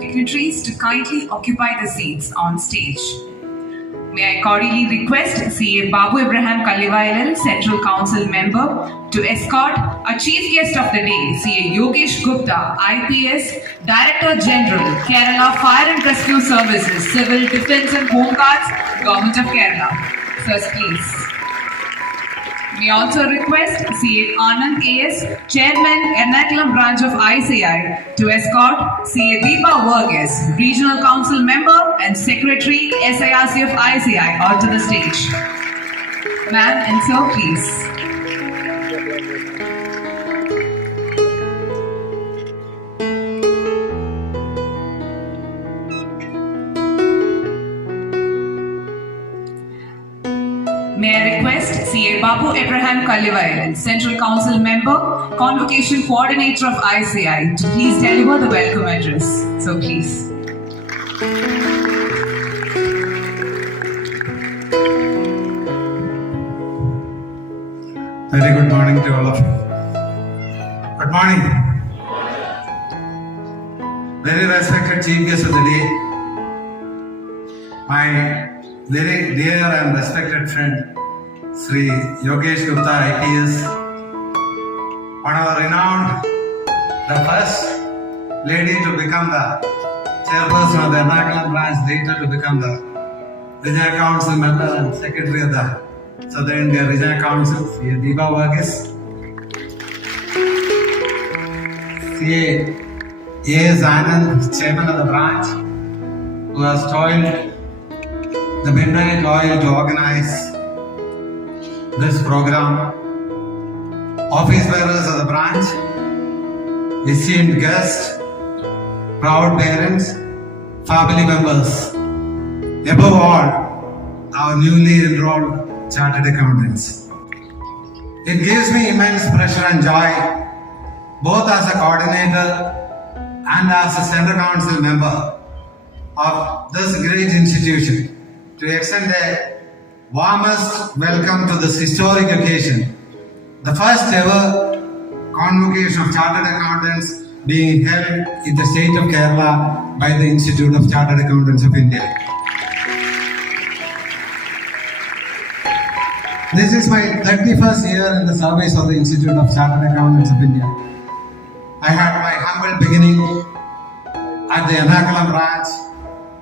Dignitaries to kindly occupy the seats on stage. May I cordially request CA Babu Abraham Kalivailal, Central Council Member, to escort our Chief Guest of the Day, CA Yogesh Gupta, IPS, Director General, Kerala Fire and Rescue Services, Civil Defence and Home Guards, Government of Kerala. Sirs, please. May also request CA Anand AS, Chairman, Ernakulam branch of ICAI, to escort CA Deepa Varghese, Regional Council Member and Secretary SIRC of ICAI, onto the stage. Ma'am and sir, please. May I request CA Babu Abraham Kalivailal, Central Council Member, Convocation Coordinator of ICAI, to please deliver the welcome address. So please. Very good morning to all of you. Good morning. Very respected Chief Guest of the Day, my very dear and respected friend, Sri Yogesh Gupta IPS, one of the renowned, the first lady to become the chairperson of the Ernakulam branch, later to become the Regional Council member and secretary of the Southern India Regional Council, CA Deepa Varghese, CA A.S. Anand, chairman of the branch, who has toiled the midnight oil to organize this program, office bearers of the branch, esteemed guests, proud parents, family members, above all, our newly enrolled chartered accountants. It gives me immense pleasure and joy, both as a coordinator and as a Central Council member of this great institution, to extend a warmest welcome to this historic occasion, the first ever Convocation of Chartered Accountants being held in the state of Kerala by the Institute of Chartered Accountants of India. This is my 31st year in the service of the Institute of Chartered Accountants of India. I had my humble beginning at the Ernakulam branch,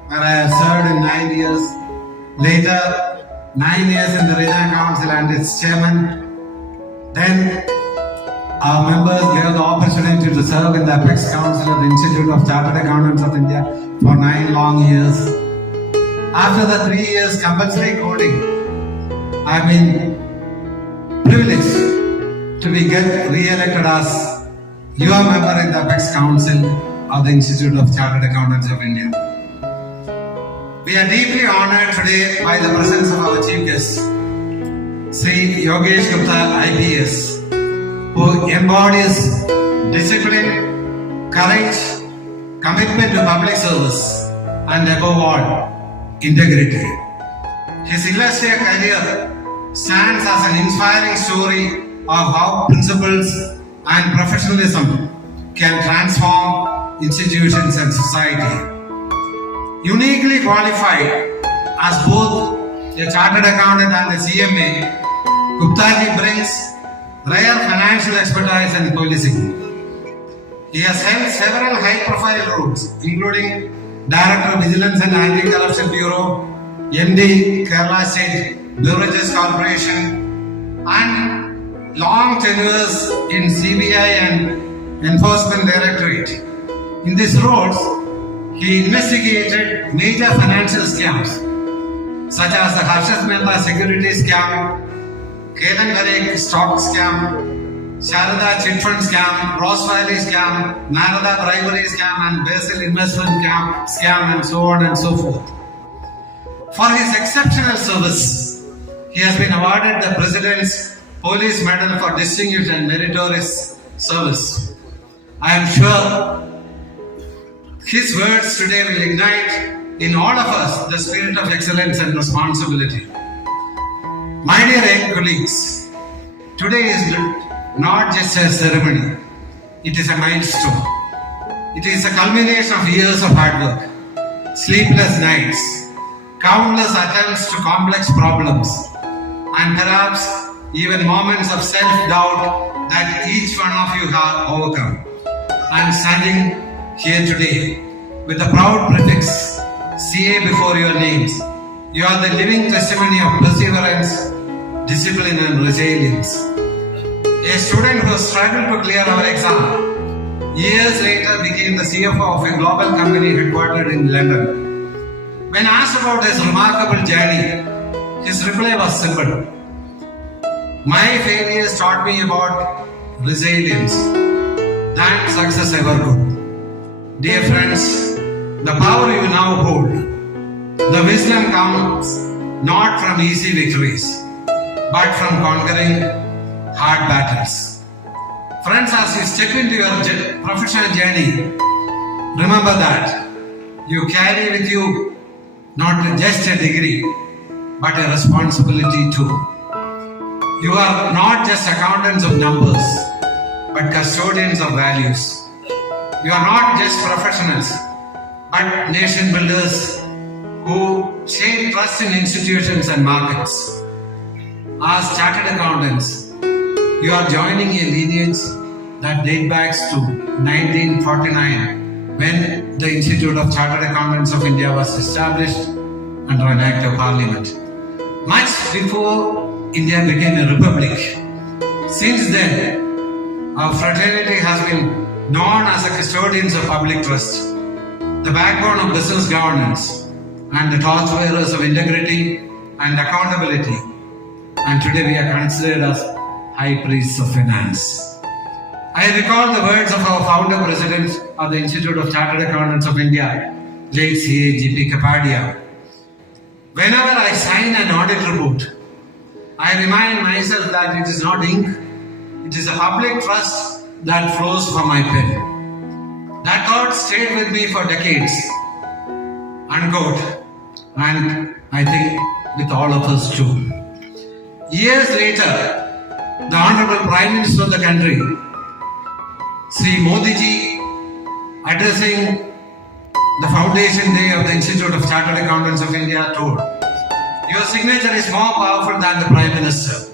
where I have served in 9 years. Later, 9 years in the Regional Council and its chairman. Then, our members gave the opportunity to serve in the Apex Council of the Institute of Chartered Accountants of India for 9 long years. After the 3 years compulsory coding, I have been privileged to be re-elected as your member in the Apex Council of the Institute of Chartered Accountants of India. We are deeply honored today by the presence of our chief guest, Sri Yogesh Gupta IPS, who embodies discipline, courage, commitment to public service, and above all, integrity. His illustrious career stands as an inspiring story of how principles and professionalism can transform institutions and society. Uniquely qualified as both a chartered accountant and a CMA, Guptaji brings rare financial expertise and policing. He has held several high-profile roles, including Director of Vigilance and Anti-Corruption Bureau, MD, Kerala State Beverages Corporation, and long tenures in CBI and Enforcement Directorate. In these roles, he investigated major financial scams such as the Harshad Mehta security scam, Kelan stock scam, Sharada chit fund scam, Ross Valley scam, Narada bribery scam, and Basil investment scam, and so on and so forth. For his exceptional service, he has been awarded the President's Police Medal for Distinguished and Meritorious Service. I am sure his words today will ignite in all of us the spirit of excellence and responsibility. My dear young colleagues, today is not just a ceremony, it is a milestone. It is a culmination of years of hard work, sleepless nights, countless attempts to complex problems, and perhaps even moments of self-doubt that each one of you have overcome. I am standing here today with the proud prefix CA before your names. You are the living testimony of perseverance, discipline and resilience. A student who struggled to clear our exam, years later became the CFO of a global company headquartered in London. When asked about his remarkable journey, his reply was simple. My failures taught me about resilience than success ever could. Dear friends, the power you now hold, the wisdom comes not from easy victories, but from conquering hard battles. Friends, as you step into your professional journey, remember that you carry with you not just a degree, but a responsibility too. You are not just accountants of numbers, but custodians of values. You are not just professionals, but nation builders who shape trust in institutions and markets. As chartered accountants, you are joining a lineage that dates back to 1949, when the Institute of Chartered Accountants of India was established under an Act of Parliament. Much before India became a republic. Since then, our fraternity has been known as the custodians of public trust, the backbone of business governance, and the torchbearers of integrity and accountability. And today we are considered as high priests of finance. I recall the words of our founder president of the Institute of Chartered Accountants of India, late CA G.P. Kapadia. Whenever I sign an audit report, I remind myself that it is not ink, it is a public trust that flows from my pen. That thought stayed with me for decades. Unquote. And I think with all of us too. Years later, the Honorable Prime Minister of the country, Sri Modi ji, addressing the Foundation Day of the Institute of Chartered Accountants of India, told, "Your signature is more powerful than the Prime Minister.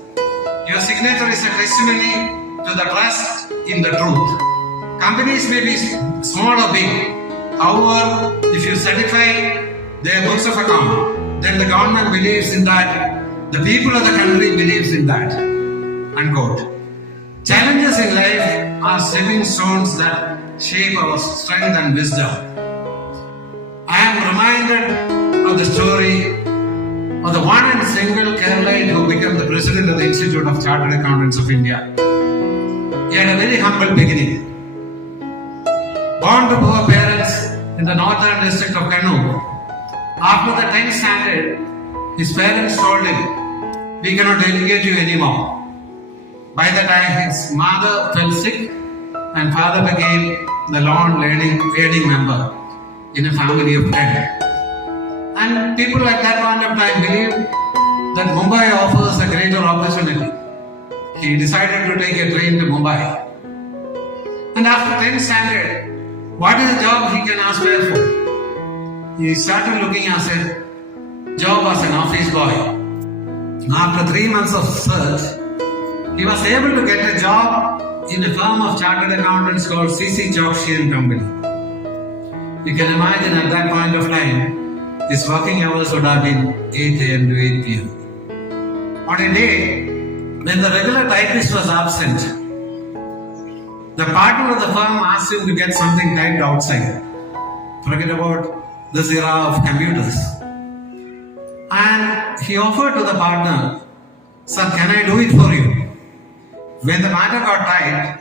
Your signature is a testimony to the trust in the truth. Companies may be small or big. However, if you certify their books of account, then the government believes in that. The people of the country believes in that." Unquote. Challenges in life are stepping stones that shape our strength and wisdom. I am reminded of the story of the one and single Keralite who became the president of the Institute of Chartered Accountants of India. He had a very humble beginning. Born to poor parents in the northern district of Kannur, after the 10th standard, his parents told him, "We cannot educate you anymore." By the time his mother fell sick and father became the lone learning member in a family of 10. And people at that point of time believed that Mumbai offers a greater opportunity. He decided to take a train to Mumbai. And after 10th standard, what is the job he can aspire for? He started looking at a job as an office boy. After 3 months of search, he was able to get a job in a firm of chartered accountants called C.C. Chokshi and Company. You can imagine at that point of time, his working hours would have been 8 a.m. to 8 p.m. On a day when the regular typist was absent, the partner of the firm asked him to get something typed outside. Forget about this era of computers. And he offered to the partner, "Sir, can I do it for you?" When the matter got tight,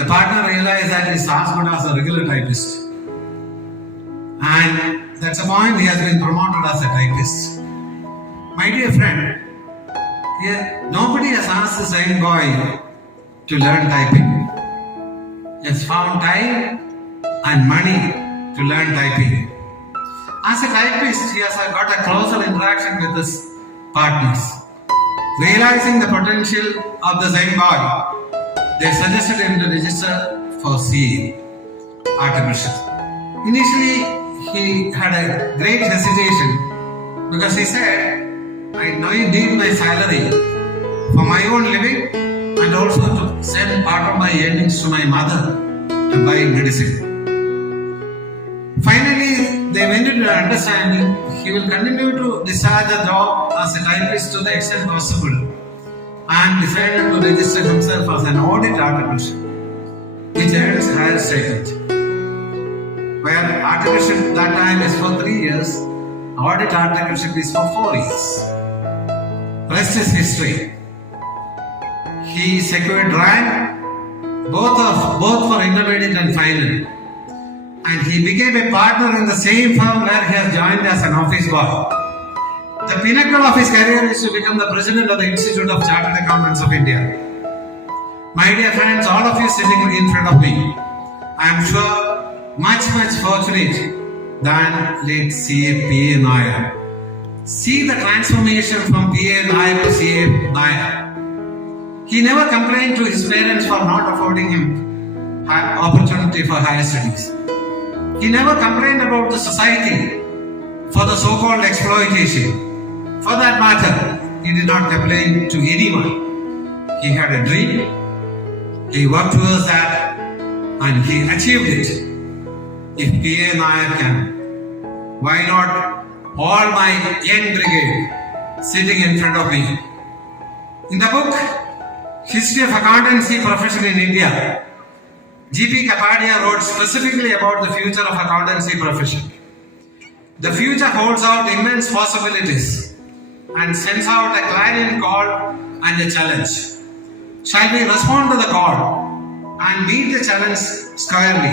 the partner realized that he's as good as a regular typist. And that's the point he has been promoted as a typist. My dear friend, here nobody has asked this young boy to learn typing. He has found time and money to learn typing. As a typist, he has got a closer interaction with his partners. Realizing the potential of the young boy, they suggested him to register for CA. archbishop. Initially, he had a great hesitation because he said, I now need my salary for my own living and also to send part of my earnings to my mother to buy medicine. Finally, they went into an understanding he will continue to discharge the job as a typist to the extent possible and decided to register himself as an audit archbishop, which earns higher stipend. Where archbishop that time is for 3 years, audit archbishop is for 4 years. Rest is history. He secured rank both for intermediate and final. And he became a partner in the same firm where he has joined as an office boy. The pinnacle of his career is to become the president of the Institute of Chartered Accountants of India. My dear friends, all of you sitting in front of me, I am sure much fortunate than late CA P.A. Nair. See the transformation from P.A. Nair to CA Nair. He never complained to his parents for not affording him opportunity for higher studies. He never complained about the society for the so-called exploitation. For that matter, he did not complain to anyone. He had a dream, he worked towards that, and he achieved it. If P.A. Nair can, why not all my young brigade sitting in front of me? In the book, History of Accountancy Profession in India, G.P. Kapadia wrote specifically about the future of accountancy profession. The future holds out immense possibilities and sends out a clarion call and a challenge. Shall we respond to the call and meet the challenge squarely?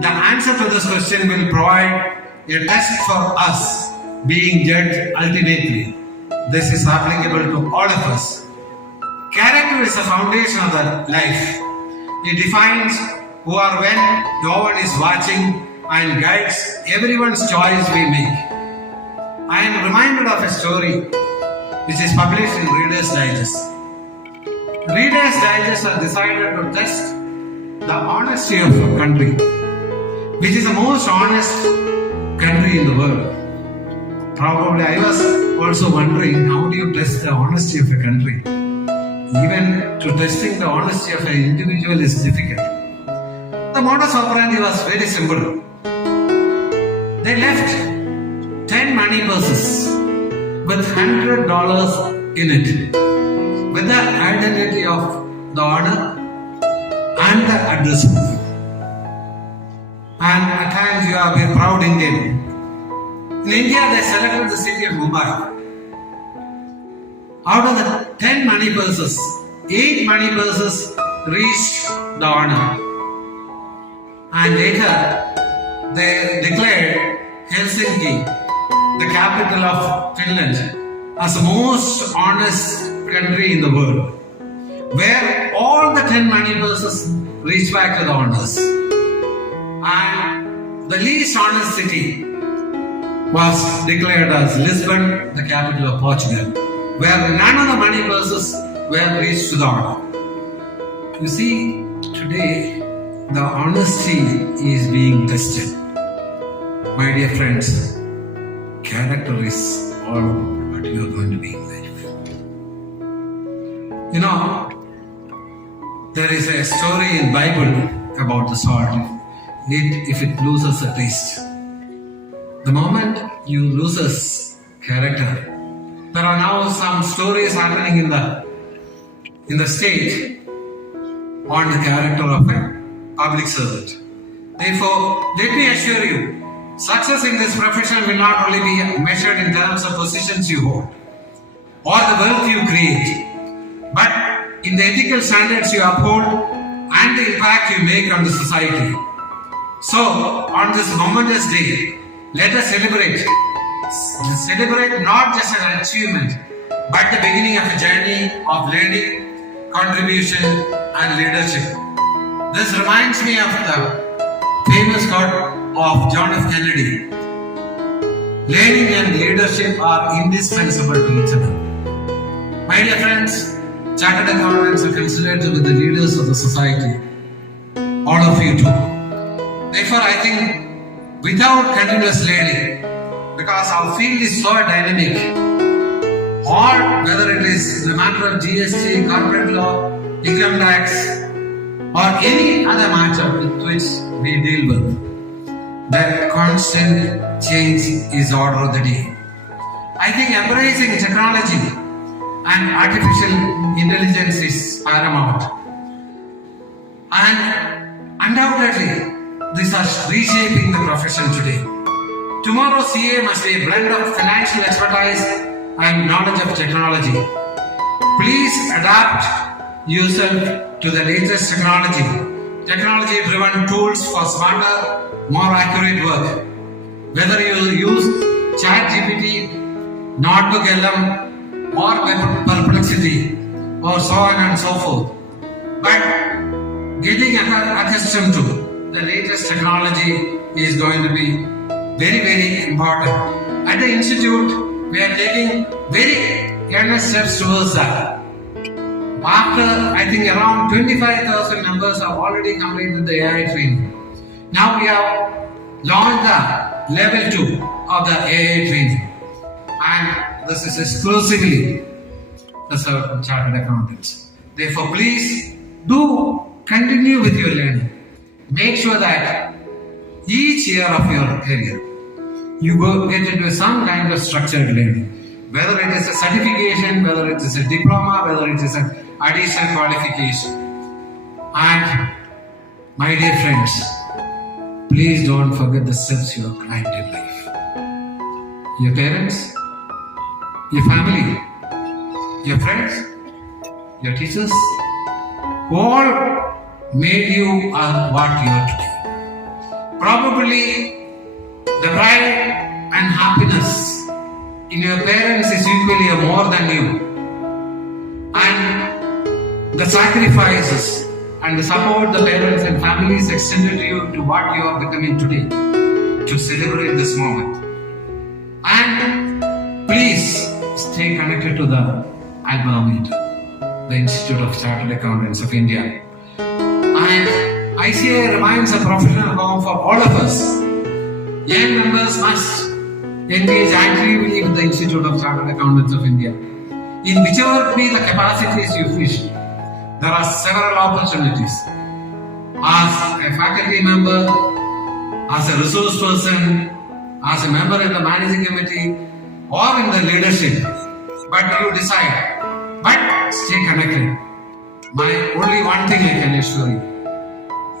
The answer to this question will provide a test for us, being judged ultimately. This is applicable to all of us. Character is the foundation of the life. It defines who or when no one is watching and guides everyone's choice we make. I am reminded of a story which is published in Reader's Digest. Reader's Digest has decided to test the honesty of a country, which is the most honest country in the world. Probably I was also wondering, how do you test the honesty of a country? Even to testing the honesty of an individual is difficult. The modus operandi was very simple. They left 10 money purses with $100 in it, with the identity of the owner and the address. And at times you are a proud Indian. In India, they selected the city of Mumbai. Out of the 10 money purses, 8 money purses reached the owner. And later, they declared Helsinki, the capital of Finland, as the most honest country in the world, where all the 10 money purses reached back to the owners. And the least honest city was declared as Lisbon, the capital of Portugal, where none of the money purses were reached to the owner. You see, today the honesty is being tested. My dear friends, character is all about what you are going to be in life. You know, there is a story in Bible about the salt. If it loses a taste, the moment you loses character, there are now some stories happening in the state on the character of a public servant. Therefore, let me assure you, success in this profession will not only be measured in terms of positions you hold or the wealth you create, but in the ethical standards you uphold and the impact you make on the society. So, on this momentous day, let us celebrate not just an achievement, but the beginning of a journey of learning, contribution, and leadership. This reminds me of the famous quote of John F. Kennedy: learning and leadership are indispensable to each other. My dear friends, chartered accountants are considered to be the leaders of the society. All of you too. Therefore, I think without continuous learning, because our field is so dynamic, or whether it is the matter of GST, corporate law, income tax, or any other matter with which we deal with, that constant change is order of the day. I think embracing technology and artificial intelligence is paramount. And undoubtedly, these are reshaping the profession today. Tomorrow, CA must be a blend of financial expertise and knowledge of technology. Please adapt yourself to the latest technology-driven tools for smarter, more accurate work. Whether you use ChatGPT, Notebook LM, or Perplexity, or so on and so forth. But getting accustomed to the latest technology is going to be very, very important. At the Institute, we are taking very earnest steps towards that. After, I think, around 25,000 members have already completed the AI training. Now we have launched the level 2 of the AI training. And this is exclusively reserved for chartered accountants. Therefore, please do continue with your learning. Make sure that each year of your career, you go get into some kind of structured learning. Whether it is a certification, whether it is a diploma, whether it is an additional qualification. And my dear friends, please don't forget the steps you have climbed in life. Your parents, your family, your friends, your teachers, all made you what you are today. Probably the pride and happiness in your parents is equally more than you. And the sacrifices and the support the parents and families extended to you to what you are becoming today, to celebrate this moment. And please stay connected to the alma mater, the Institute of Chartered Accountants of India. And ICAI remains a professional home for all of us. Young members must engage actively with the Institute of Chartered Accountants of India. In whichever be the capacities you wish, there are several opportunities. As a faculty member, as a resource person, as a member in the managing committee, or in the leadership. But you decide. But stay connected. My only one thing I can assure you,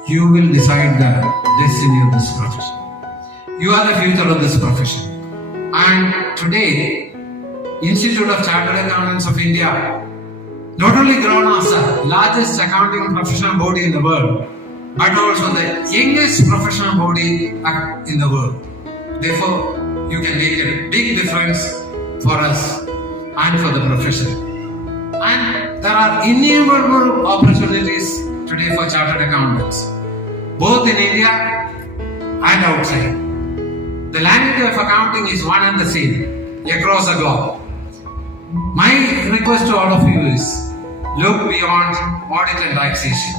you will decide the destiny of this profession. You are the future of this profession. And today, Institute of Chartered Accountants of India not only grown as the largest accounting professional body in the world, but also the youngest professional body in the world. Therefore, you can make a big difference for us and for the profession. And there are innumerable opportunities today for chartered accountants, both in India and outside. The language of accounting is one and the same across the globe. My request to all of you is, look beyond audit and taxation.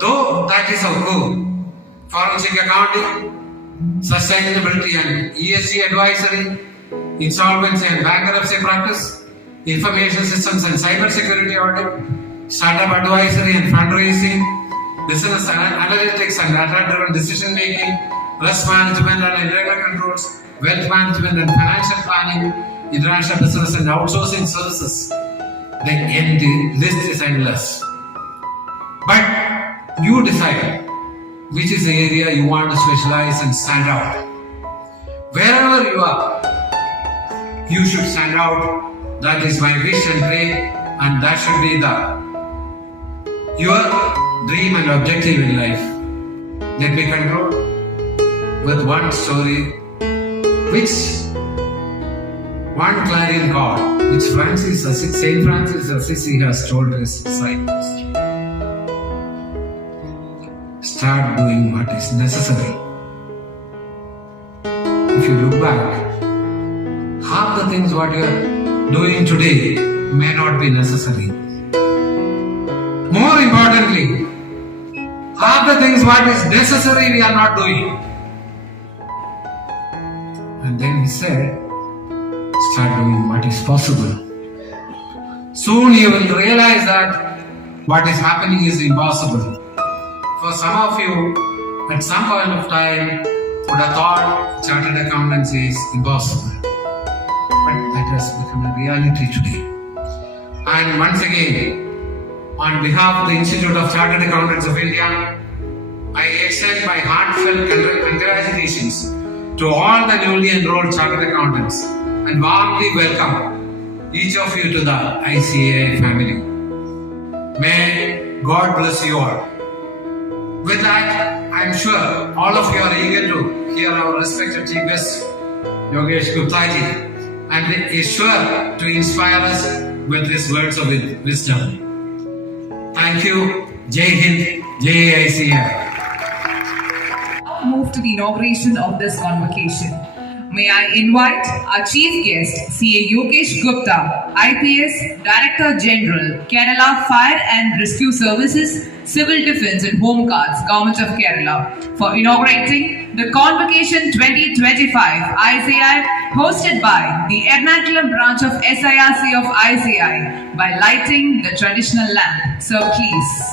Though that is our goal, forensic accounting, sustainability and ESG advisory, insolvency and bankruptcy practice, information systems and cyber security audit, startup advisory and fundraising, business analytics and data-driven decision making, risk management and internal controls, wealth management and financial planning, international business and outsourcing services. The list is endless. But you decide which is the area you want to specialize and stand out. Wherever you are, you should stand out. That is my wish and pray, and that should be your dream and objective in life. Let me conclude with one story, one clarion call, which Saint Francis Assisi has told his disciples. Start doing what is necessary. If you look back, half the things what you are doing today may not be necessary. More importantly, Half the things what is necessary we are not doing. And then he said, start doing what is possible. Soon you will realize that what is happening is impossible. For some of you, at some point of time, would have thought chartered accountancy is impossible. But that has become a reality today. And once again, on behalf of the Institute of Chartered Accountants of India, I extend my heartfelt congratulations to all the newly enrolled chartered accountants and warmly welcome each of you to the ICAI family. May God bless you all. With that, I am sure all of you are eager to hear our respected chief guest, Yogesh Guptaji, and he is sure to inspire us with his words of wisdom. Thank you. Jai Hind, Jai ICAI. Move to the inauguration of this convocation. May I invite our chief guest, CA Yogesh Gupta, IPS, Director General, Kerala Fire and Rescue Services, Civil Defence and Home Guards, Government of Kerala, for inaugurating the Convocation 2025 ICAI, hosted by the Ernakulam branch of SIRC of ICAI, by lighting the traditional lamp. So please.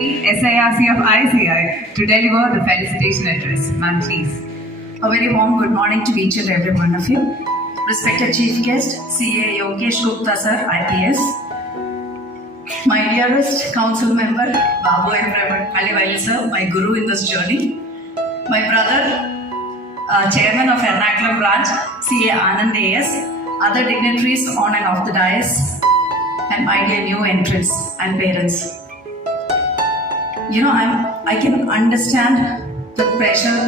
SIRC of ICAI to deliver the felicitation address. Ma'am, please. A very warm good morning to each and every one of you. Respected Chief Guest, CA Yogesh Gupta Sir, IPS. My dearest Council Member, Babu Alivaili Sir, my Guru in this journey. My brother, Chairman of Ernakulam branch, CA Anand AS. Other dignitaries on and off the dais. And my dear new entrants and parents. You know, I can understand the pressure,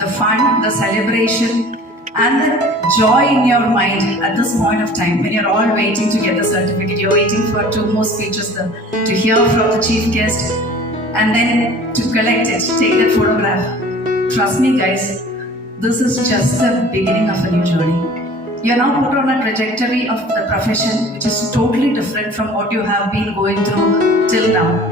the fun, the celebration, and the joy in your mind at this point of time when you're all waiting to get the certificate. You're waiting for 2 more speeches to hear from the chief guest and then to collect it, take that photograph. Trust me, guys, this is just the beginning of a new journey. You're now put on a trajectory of the profession which is totally different from what you have been going through till now.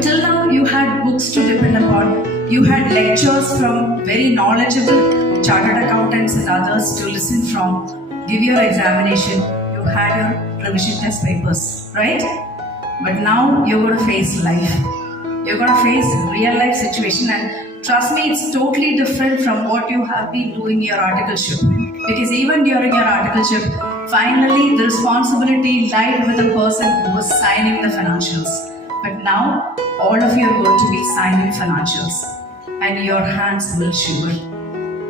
Till now, you had books to depend upon. You had lectures from very knowledgeable chartered accountants and others to listen from. Give your examination. You had your revision test papers, right? But now you're going to face life. You're going to face real life situation, and trust me, it's totally different from what you have been doing your articleship. Because even during your articleship, finally the responsibility lied with the person who was signing the financials. But now, all of you are going to be signing financials and your hands will shiver.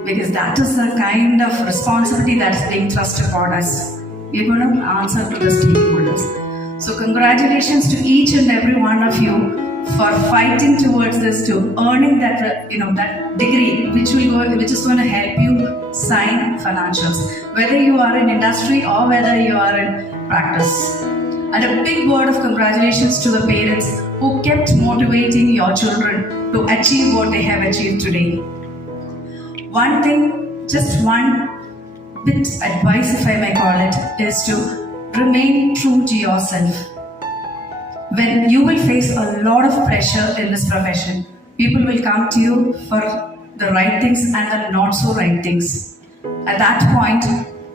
Because that is the kind of responsibility that is being thrust upon us. We are going to answer to the stakeholders. So congratulations to each and every one of you for fighting towards this to earning that that degree which is going to help you sign financials, whether you are in industry or whether you are in practice. And a big word of congratulations to the parents who kept motivating your children to achieve what they have achieved today. One thing, just one bit advice, if I may call it, is to remain true to yourself. When you will face a lot of pressure in this profession, people will come to you for the right things and the not so right things. At that point,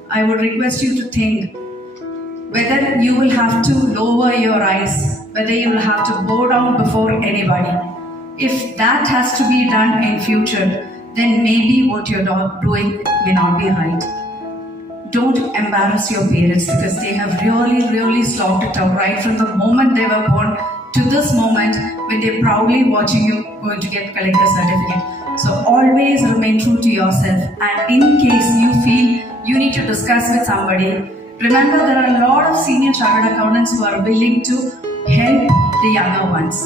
I would request you to think whether you will have to lower your eyes, whether you will have to bow down before anybody. If that has to be done in future, then maybe what you're doing may not be right. Don't embarrass your parents, because they have really slogged it out right from the moment they were born to this moment when they're proudly watching you going to collect the certificate. So always remain true to yourself, and in case you feel you need to discuss with somebody, remember there are a lot of senior chartered accountants who are willing to help the younger ones.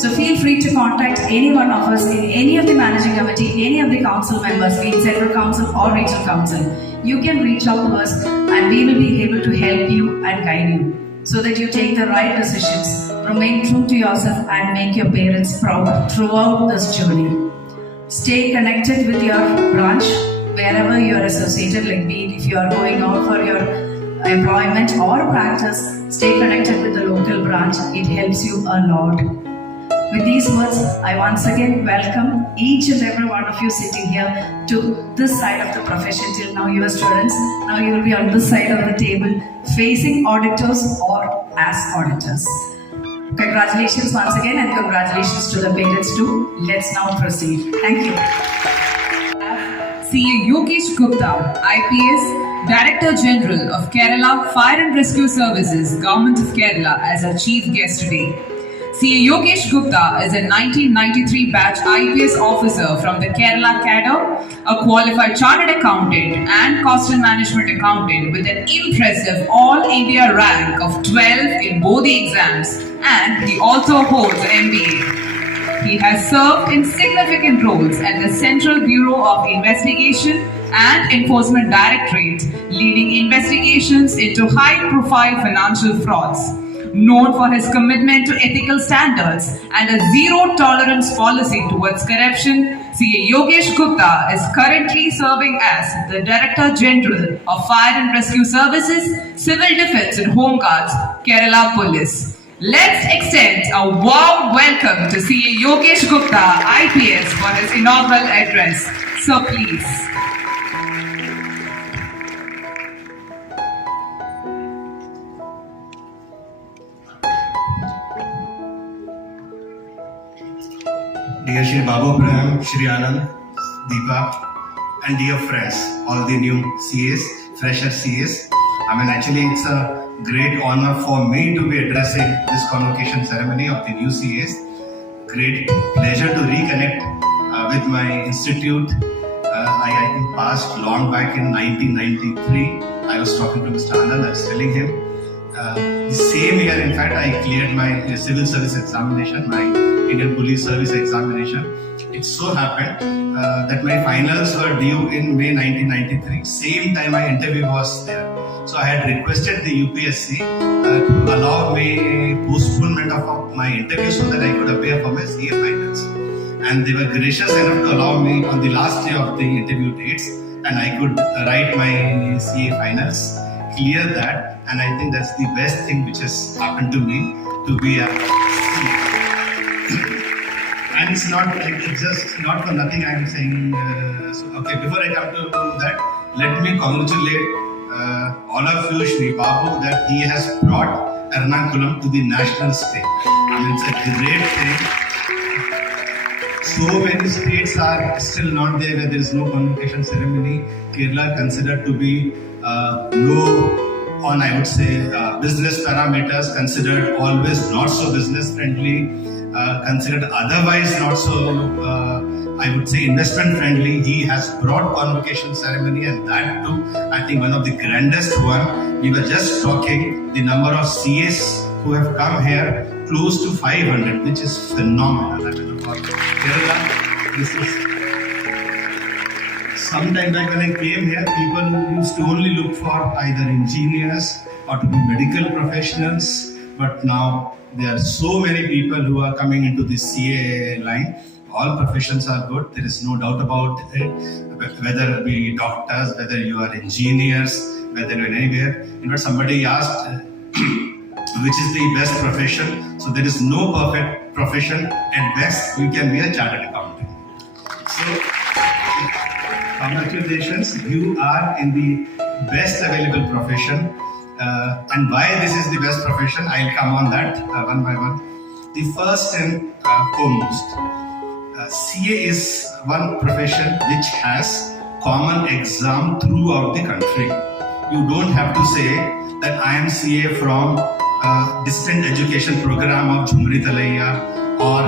So feel free to contact any one of us in any of the managing committee, any of the council members, be it central council or regional council. You can reach out to us and we will be able to help you and guide you so that you take the right decisions. Remain true to yourself and make your parents proud throughout this journey. Stay connected with your branch wherever you are associated, like be it if you are going out for your employment or practice, stay connected with the local branch. It helps you a lot. With these words, I once again welcome each and every one of you sitting here to this side of the profession. Till now you are students, now you will be on this side of the table facing auditors or as auditors. Congratulations once again, and congratulations to the parents too. Let's now proceed. Thank you. CA Yogesh Gupta, IPS, Director General of Kerala Fire and Rescue Services, Government of Kerala, as our chief guest today. CA Yogesh Gupta is a 1993 batch IPS officer from the Kerala cadre, a qualified chartered accountant and cost and management accountant with an impressive All India rank of 12 in both the exams, and he also holds an MBA. He has served in significant roles at the Central Bureau of Investigation and Enforcement Directorate, leading investigations into high-profile financial frauds. Known for his commitment to ethical standards and a zero-tolerance policy towards corruption, CA Yogesh Gupta is currently serving as the Director General of Fire and Rescue Services, Civil Defence and Home Guards, Kerala Police. Let's extend a warm welcome to CA Yogesh Gupta, IPS, for his inaugural address. So please. Dear Shri Babu Abraham, Shri Anand, Deepa, and dear friends, all the new CAs, fresher CAs. Actually, it's a great honor for me to be addressing this convocation ceremony of the new CAs. Great pleasure to reconnect with my institute. I think passed long back in 1993. I was talking to Mr. Anand, I was telling him. The same year, in fact, I cleared my civil service examination, my Indian Police Service examination. It so happened that my finals were due in May 1993. Same time my interview was there. So I had requested the UPSC to allow me postponement of my interview so that I could appear for my CA finals. And they were gracious enough to allow me on the last day of the interview dates, and I could write my CA finals, clear that, and I think that's the best thing which has happened to me, to be a CA. And it's not like, it's just not for nothing I am saying. Okay, before I come to that, let me congratulate all of you, Shri Babu, that he has brought Ernakulam to the national stage. It's a great thing. So many states are still not there where there is no convocation ceremony. Kerala considered to be low on, I would say, business parameters, considered always not so business friendly, considered otherwise not so, I would say, investment friendly. He has brought convocation ceremony, and that too, I think one of the grandest one. We were just talking the number of CAs who have come here close to 500, which is phenomenal. I mean, for Kerala, this is. Sometime back when I came here, people used to only look for either engineers or to be medical professionals. But now there are so many people who are coming into the CA line. All professions are good. There is no doubt about it. Whether it be doctors, whether you are engineers, whether you're anywhere. In fact, somebody asked which is the best profession. So there is no perfect profession. At best, you can be a chartered accountant. So congratulations, you are in the best available profession. And why this is the best profession, I'll come on that one by one. The first and foremost, CA is one profession which has common exam throughout the country. You don't have to say that I am CA from distant education program of Jhumri Talaiya, or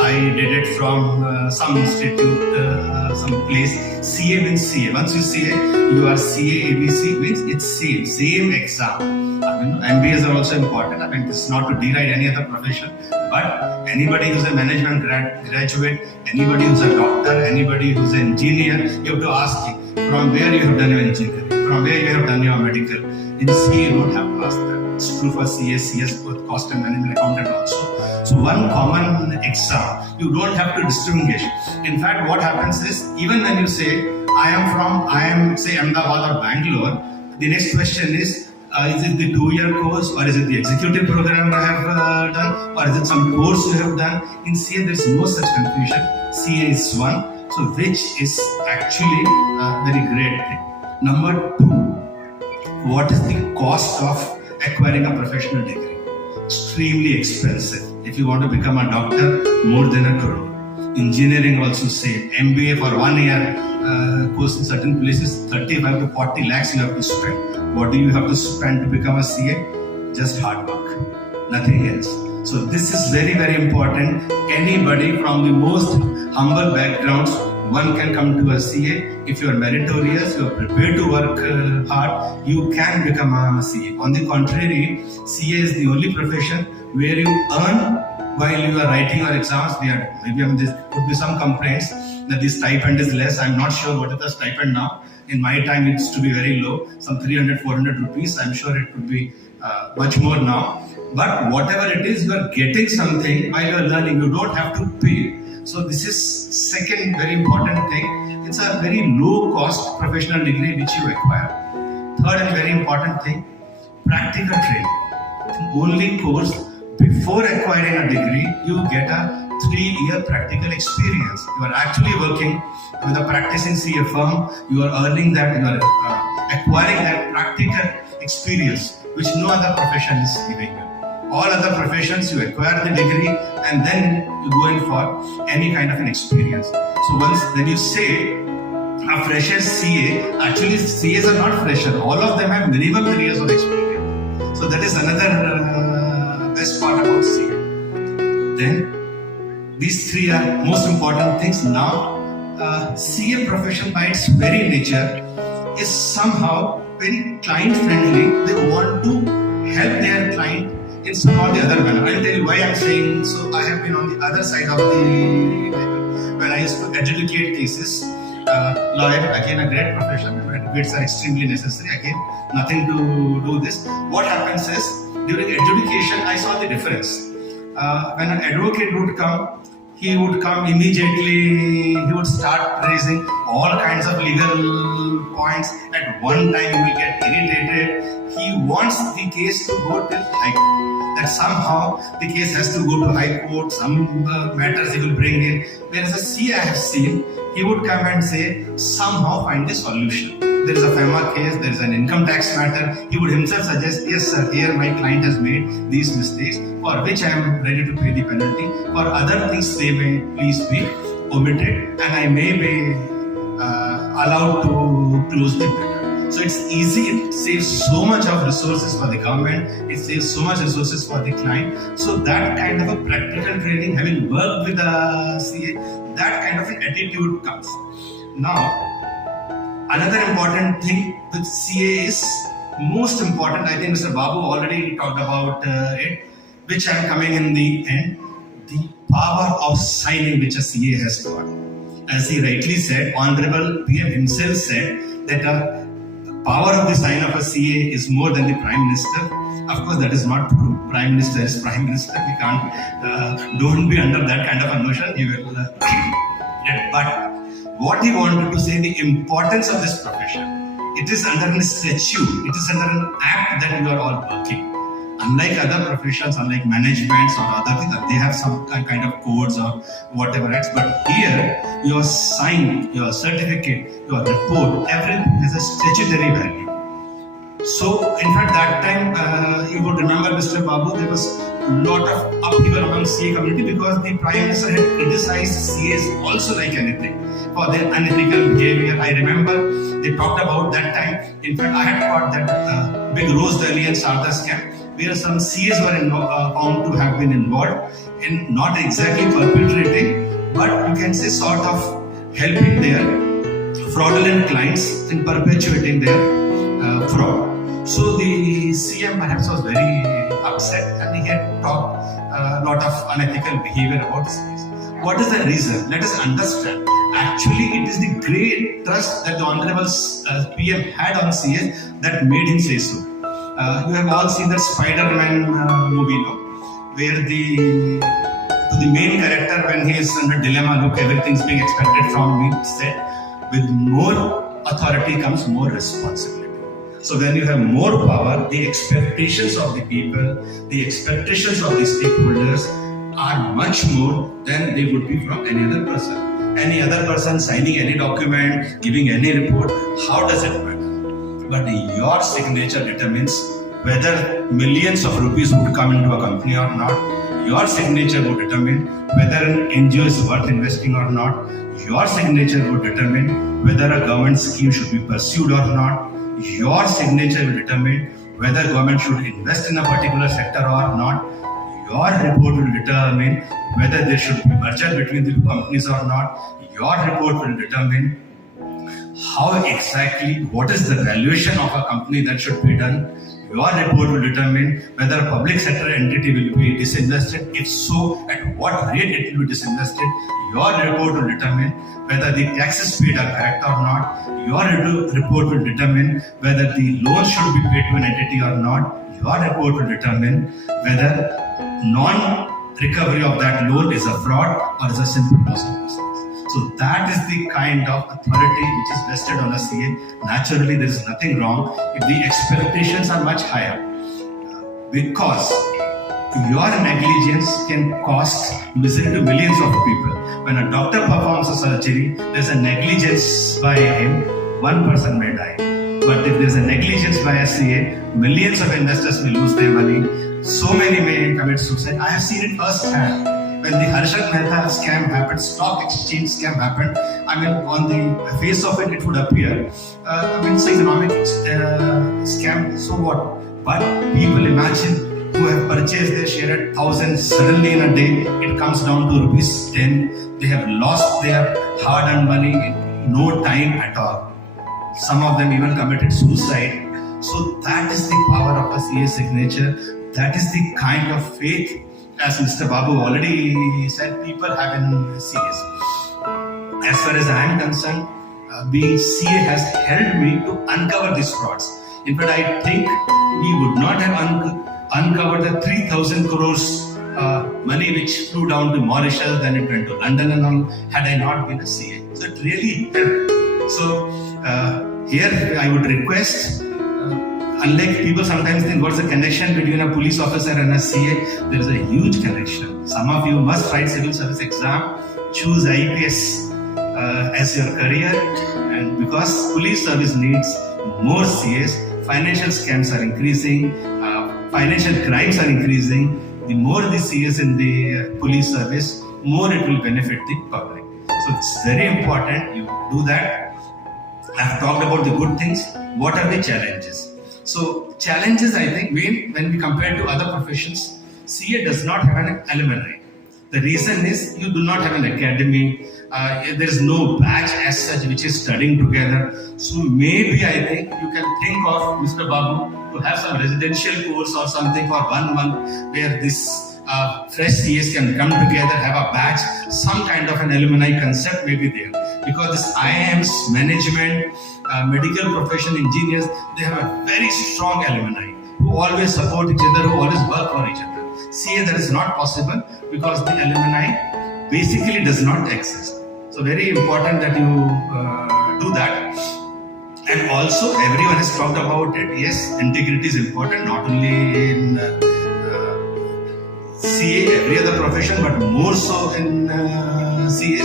I did it from some institute, some place. CA means CA. Once you say you are CA, ABC means it's same exam. I mean, MBAs are also important. I mean, it's not to deride any other profession, but anybody who's a management graduate, anybody who's a doctor, anybody who's an engineer, you have to ask him from where you have done your engineering, from where you have done your medical. In CA, you don't have to ask that. It's true for CS, both cost and management accountant also. So one common exam, you don't have to distinguish. In fact, what happens is, even when you say, I am say Ahmedabad or Bangalore, the next question is it the 2-year course, or is it the executive program I have done, or is it some course you have done? In CA, there is no such confusion. CA is one, so which is actually a very great thing. Number 2, what is the cost of acquiring a professional degree? Extremely expensive. If you want to become a doctor, more than a crore. Engineering also same. MBA for 1 year course in certain places, 35 to 40 lakhs you have to spend. What do you have to spend to become a CA? Just hard work, nothing else. So this is very, very important. Anybody from the most humble backgrounds, one can come to a CA. If you are meritorious, you are prepared to work hard, you can become a CA. On the contrary, CA is the only profession where you earn while you are writing your exams. There could be some complaints that the stipend is less. I'm not sure what is the stipend now. In my time, it used to be very low, some 300, 400 rupees. I'm sure it could be much more now. But whatever it is, you are getting something while you are learning. You don't have to pay. So this is second very important thing. It's a very low cost professional degree which you acquire. Third and very important thing, practical training. The only course before acquiring a degree, you get a 3-year practical experience. You are actually working with a practicing CA firm. You are earning that, you are acquiring that practical experience which no other profession is giving you. All other professions, you acquire the degree and then you go in for any kind of an experience. So when you say a fresher CA, actually CAs are not fresher. All of them have minimum 3 years of experience. So that is another best part about CA. Then these 3 are most important things. Now CA profession by its very nature is somehow very client friendly. They want to help their client in some or the other manner. I'll tell you why I'm saying so. I have been on the other side of the table when I used to adjudicate cases. Lawyer, again a great profession. Advocates are extremely necessary. Again, nothing to do this. What happens is, during adjudication, I saw the difference. When an advocate would come, he would come immediately, he would start raising all kinds of legal points. At one time, he will get irritated. He wants the case to go till High Court. That somehow the case has to go to High Court, some matters he will bring in. Whereas a CA I have seen, he would come and say, somehow find a solution. There is a FEMA case, there is an income tax matter. He would himself suggest, yes sir, here my client has made these mistakes, for which I am ready to pay the penalty. For other things, they may please be omitted and I may be allowed to close the matter. So it's easy, it saves so much of resources for the government, it saves so much resources for the client. So that kind of a practical training, having worked with a CA, that kind of an attitude comes. Now, another important thing with CA is most important, I think Mr. Babu already talked about it. which I am coming in the end, the power of signing which a CA has got. As he rightly said, Honorable PM himself said that the power of the sign of a CA is more than the Prime Minister. Of course, that is not true. Prime Minister is Prime Minister. We can't, don't be under that kind of a notion. He will but what he wanted to say, the importance of this profession, it is under a statute, it is under an act that you are all working. Unlike other professions, unlike managements or other things, they have some kind of codes or whatever else. But here, your sign, your certificate, your report, everything has a statutory value. So, in fact, that time, you would remember, Mr. Babu, there was a lot of upheaval among CA community because the Prime Minister had criticized CAs also like anything for their unethical behavior. I remember they talked about that time. In fact, I had caught that big Rose Valley and Sarda scam, where some CAs were found to have been involved in not exactly perpetrating, but you can say sort of helping their fraudulent clients in perpetuating their fraud. So the CM perhaps was very upset and he had talked a lot of unethical behavior about CAs. What is the reason? Let us understand. Actually, it is the great trust that the Honorable PM had on CAs that made him say so. You have all seen that Spider-Man movie, no? Where the main character, when he is under dilemma, look, everything's being expected from me, said, with more authority comes more responsibility. So when you have more power, the expectations of the people, the expectations of the stakeholders are much more than they would be from any other person. Any other person signing any document, giving any report, how does it matter? But your signature determines whether millions of rupees would come into a company or not. Your signature would determine whether an NGO is worth investing or not. Your signature would determine whether a government scheme should be pursued or not. Your signature will determine whether government should invest in a particular sector or not. Your report will determine whether there should be merger between the two companies or not. Your report will determine how exactly, what is the valuation of a company that should be done. Your report will determine whether a public sector entity will be disinvested. If so, at what rate it will be disinvested. Your report will determine whether the taxes paid are correct or not. Your report will determine whether the loan should be paid to an entity or not. Your report will determine whether non-recovery of that loan is a fraud or is a simple loss of business. So that is the kind of authority which is vested on a CA. Naturally, there is nothing wrong if the expectations are much higher, because your negligence can cost misery to millions of people. When a doctor performs a surgery, there's a negligence by him, one person may die. But if there's a negligence by a CA, millions of investors may lose their money. So many may commit suicide. I have seen it firsthand. When the Harshad Mehta scam happened, stock exchange scam happened, I mean, on the face of it, it would appear, it's an economic scam, so what? But people imagine who have purchased their share at 1,000, suddenly in a day, it comes down to rupees 10. They have lost their hard-earned money in no time at all. Some of them even committed suicide. So that is the power of a CA signature. That is the kind of faith, as Mr. Babu already said, people have in CAs. As far as I am concerned, being CA has helped me to uncover these frauds. In fact, I think we would not have uncovered the 3,000 crores money which flew down to Mauritius, then it went to London and all, had I not been a CA. So it really helped. So here I would request, unlike people sometimes think what's the connection between a police officer and a CA, there is a huge connection. Some of you must write civil service exam, choose IPS as your career, and because police service needs more CAs, financial scams are increasing, financial crimes are increasing. The more the CAs in the police service, more it will benefit the public. So it's very important you do that. I have talked about the good things. What are the challenges? So challenges, I think, when we compare to other professions, CA does not have an alumni. The reason is you do not have an academy. There is no batch as such which is studying together. So maybe I think you can think of, Mr. Babu, to have some residential course or something for 1 month where this fresh CAs can come together, have a batch, some kind of an alumni concept may be there. Because this IIM's management, medical profession, engineers, they have a very strong alumni who always support each other, who always work for each other. CA, that is not possible because the alumni basically does not exist. So very important that you do that. And also everyone has talked about it. Yes, integrity is important, not only in CA, every other profession, but more so in CA.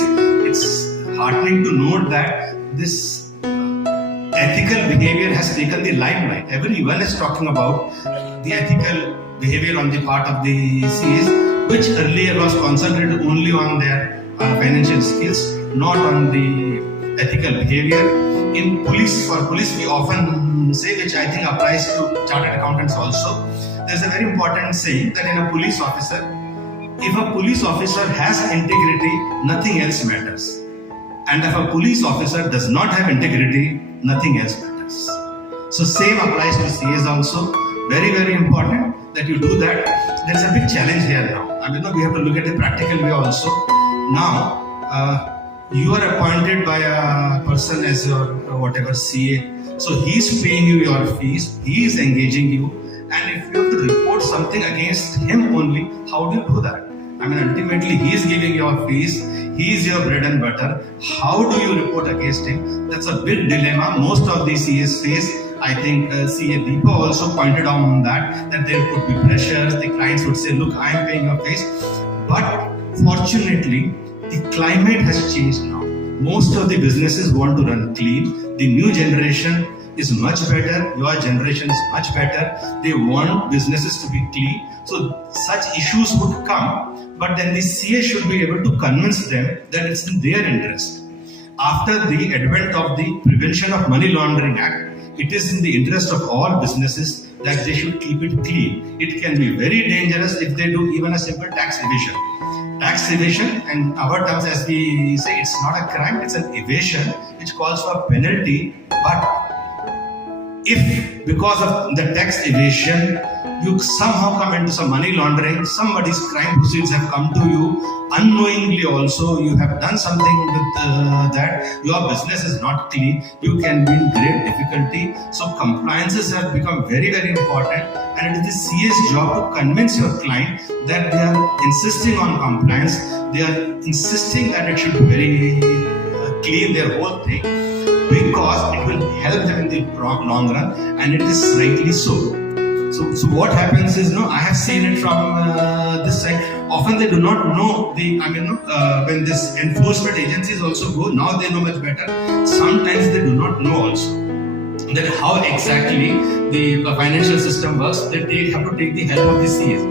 It's heartening to note that this ethical behavior has taken the limelight. Everyone is talking about the ethical behavior on the part of the CAs, which earlier was concentrated only on their financial skills, not on the ethical behavior. In police, for police, we often say, which I think applies to chartered accountants also, there's a very important saying that in a police officer, if a police officer has integrity, nothing else matters. And if a police officer does not have integrity, nothing else matters. So same applies to CAs also. Very, very important that you do that. There's a big challenge here now. I mean, we have to look at the practical way also. Now, you are appointed by a person as your whatever CA. So he's paying you your fees, he is engaging you, and if you have to report something against him only, how do you do that? I mean, ultimately he is giving your fees, he is your bread and butter. How do you report against him? That's a big dilemma most of the CAs face. I think CA Deepa also pointed out on that there could be pressures. The clients would say, look, I am paying your fees. But fortunately, the climate has changed now. Most of the businesses want to run clean. The new generation is much better. Your generation is much better. They want businesses to be clean. So such issues would come, but then the CA should be able to convince them that it's in their interest. After the advent of the Prevention of Money Laundering Act, it is in the interest of all businesses that they should keep it clean. It can be very dangerous if they do even a simple tax evasion. Tax evasion, and our terms as we say, it's not a crime, it's an evasion which calls for penalty. But if because of the tax evasion you somehow come into some money laundering, somebody's crime proceeds have come to you unknowingly also, you have done something with that, your business is not clean, you can be in great difficulty. So compliances have become very, very important, and it is the CA's job to convince your client that they are insisting on compliance, they are insisting that it should be very clean, their whole thing, because it will help them in the long run, and it is rightly so. So what happens is, I have seen it from this side. Often they do not know when this enforcement agencies also go, now they know much better. Sometimes they do not know also that how exactly the financial system works. They have to take the help of the CAs.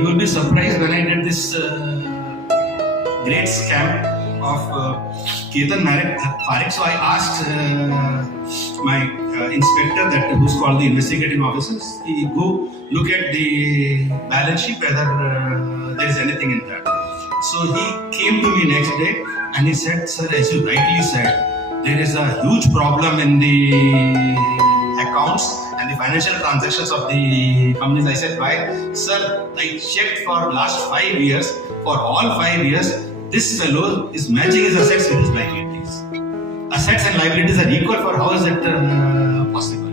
You will be surprised when I did this great scam of Parekh. So I asked my inspector, that who's called the investigating officers, he go look at the balance sheet whether there is anything in that. So he came to me next day and he said, sir, as you rightly said, there is a huge problem in the accounts and the financial transactions of the companies. I said, why? Sir, I checked for last 5 years. For all 5 years, this fellow is matching his assets with his liabilities. Assets and liabilities are equal. For how is it possible?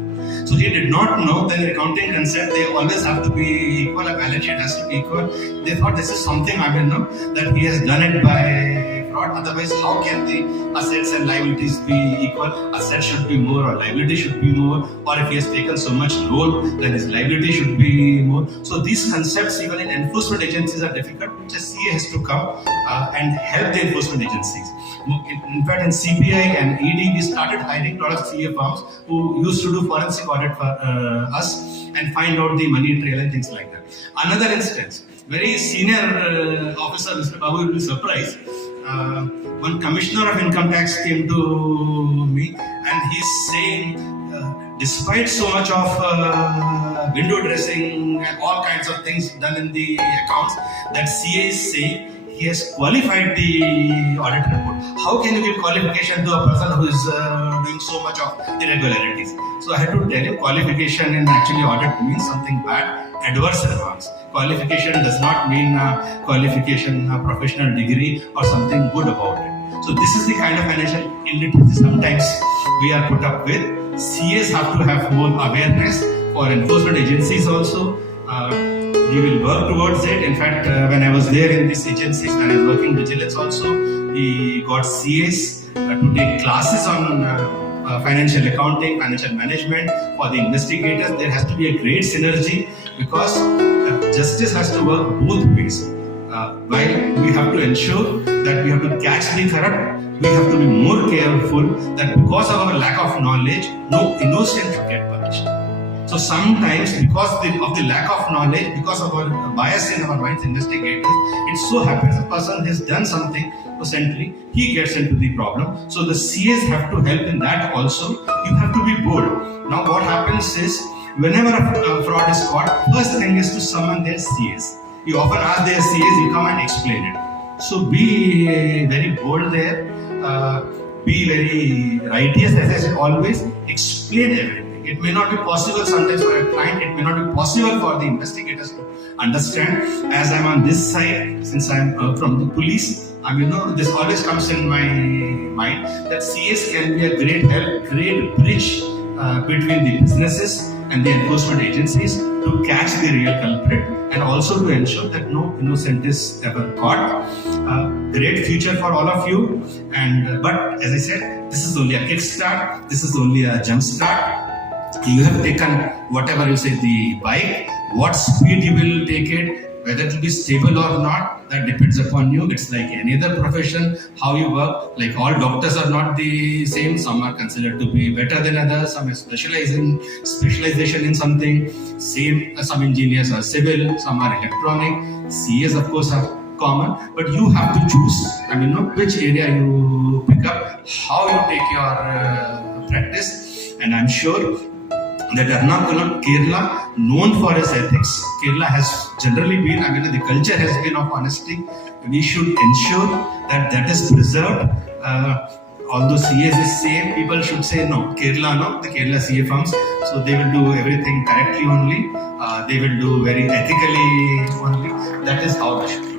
So he did not know that in accounting concept they always have to be equal. A balance sheet has to be equal. They thought this is something that he has done it by fraud. Otherwise, how can the assets and liabilities be equal? Assets should be more or liability should be more. Or if he has taken so much loan, then his liability should be more. So these concepts even in enforcement agencies are difficult, which a CA has to come and help the enforcement agencies. In fact, in CBI and ED, we started hiring a lot of CA firms who used to do forensic audit for us and find out the money trail and things like that. Another instance, very senior officer, Mr. Babu, will be surprised. One commissioner of income tax came to me and he's saying, despite so much of window dressing and all kinds of things done in the accounts, that CA is saying he has qualified the audit report. How can you give qualification to a person who is doing so much of irregularities. So I had to tell him qualification in actually audit means something bad, adverse remarks. Qualification does not mean qualification, professional degree or something good about it. So this is the kind of financial illiteracy sometimes we are put up with. CAs have to have more awareness. For enforcement agencies also, we will work towards it. In fact, when I was there in these agencies, when I was working vigilance also, we got CAs to take classes on financial accounting, financial management. For the investigators, there has to be a great synergy because justice has to work both ways. While we have to ensure that we have to catch the corrupt, we have to be more careful that because of our lack of knowledge, no innocent should get punished. So sometimes because of the lack of knowledge, because of our bias in our minds, investigators, it so happens a person has done something innocently, he gets into the problem. So the CAs have to help in that also. You have to be bold. Now what happens is, whenever a fraud is caught, first thing is to summon their CAs. You often ask their CAs, you come and explain it. So be very bold there, be very righteous, as I said always, explain everything. It may not be possible sometimes for a client, it may not be possible for the investigators to understand. As I'm on this side, since I'm from the police, this always comes in my mind that CAs can be a great help, great bridge between the businesses and the enforcement agencies to catch the real culprit and also to ensure that no innocent is ever caught. Great future for all of you. But as I said, this is only a kickstart. This is only a jump start. You have taken whatever you say the bike. What speed you will take it, whether it will be stable or not, that depends upon you. It's like any other profession, how you work. Like all doctors are not the same. Some are considered to be better than others. Some are specialization in something. Some engineers are civil, some are electronic. CAs of course are common, but you have to choose. Which area you pick up, how you take your practice, and I'm sure that Ernakulam, Kerala, known for its ethics. Kerala has generally been, the culture has been of honesty. We should ensure that is preserved. Although CAs is same, people should say no, Kerala no, the Kerala CA firms. So they will do everything correctly only. They will do very ethically only. That is how we should do.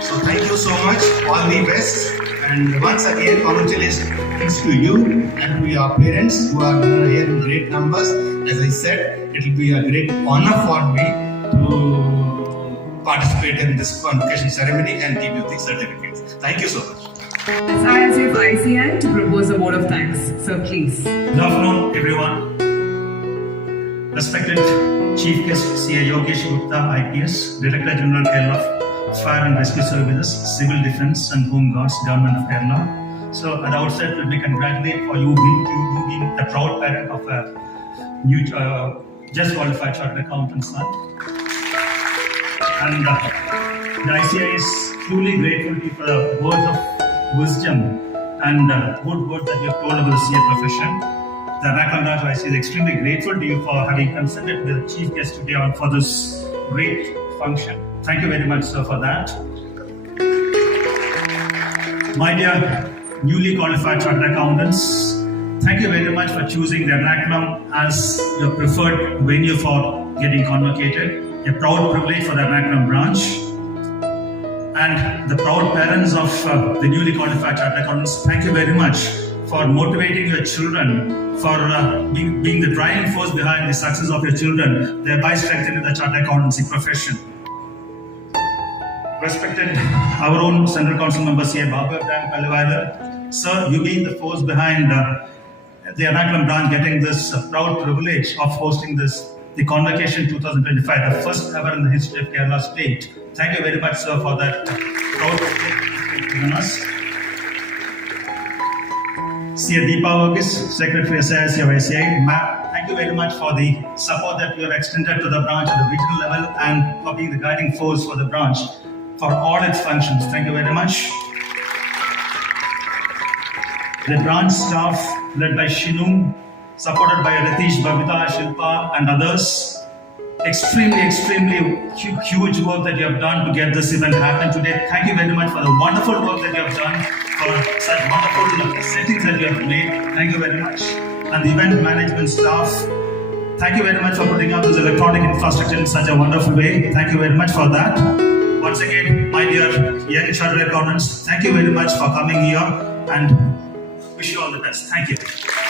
So thank you so much. All the best. And once again, congratulations to you and to your parents who are here in great numbers. As I said, it will be a great honor for me to participate in this convocation ceremony and give you the certificates. Thank you so much. It's ISF ICAI to propose a vote of thanks. So please. Good afternoon, everyone. Respected Chief Guest C.A. Yogesh Gupta, IPS, Director General Kerala Fire and Rescue Services, Civil Defence and Home Guards, Government of Kerala. So at the outset, let me congratulate for you being the proud parent of a new, just qualified chartered accountant son. And the ICAI is truly grateful to you for the words of wisdom and good words that you have told about the CA profession. The ernakulam branch ICAI is extremely grateful to you for having consented with the chief guest today on for this great function. Thank you very much, sir, for that. My dear newly qualified chartered accountants, thank you very much for choosing the ernakulam as your preferred venue for getting convocated. A proud privilege for the ernakulam branch. And the proud parents of the newly qualified chartered accountants, thank you very much for motivating your children, for being the driving force behind the success of your children, thereby strengthening the chartered accountancy profession. Respected our own Central Council member C.A. Babu Abraham, sir, you being the force behind the ernakulam branch getting this proud privilege of hosting the Convocation 2025, the first ever in the history of Kerala state. Thank you very much, sir, for that proud privilege you've given us. C.A. Deepa Varghese, Secretary SIC of ICAI, ma'am, thank you very much for the support that you have extended to the branch at the regional level and for being the guiding force for the branch for all its functions. Thank you very much. The branch staff led by Shinu, supported by Ritesh, Babita, Shilpa and others. Extremely huge work that you have done to get this event happen today. Thank you very much for the wonderful work that you have done. for such wonderful settings that you have made. Thank you very much. And the event management staff, thank you very much for putting up this electronic infrastructure in such a wonderful way. Thank you very much for that. Once again, my dear young chartered accountants, thank you very much for coming here and wish you all the best. Thank you.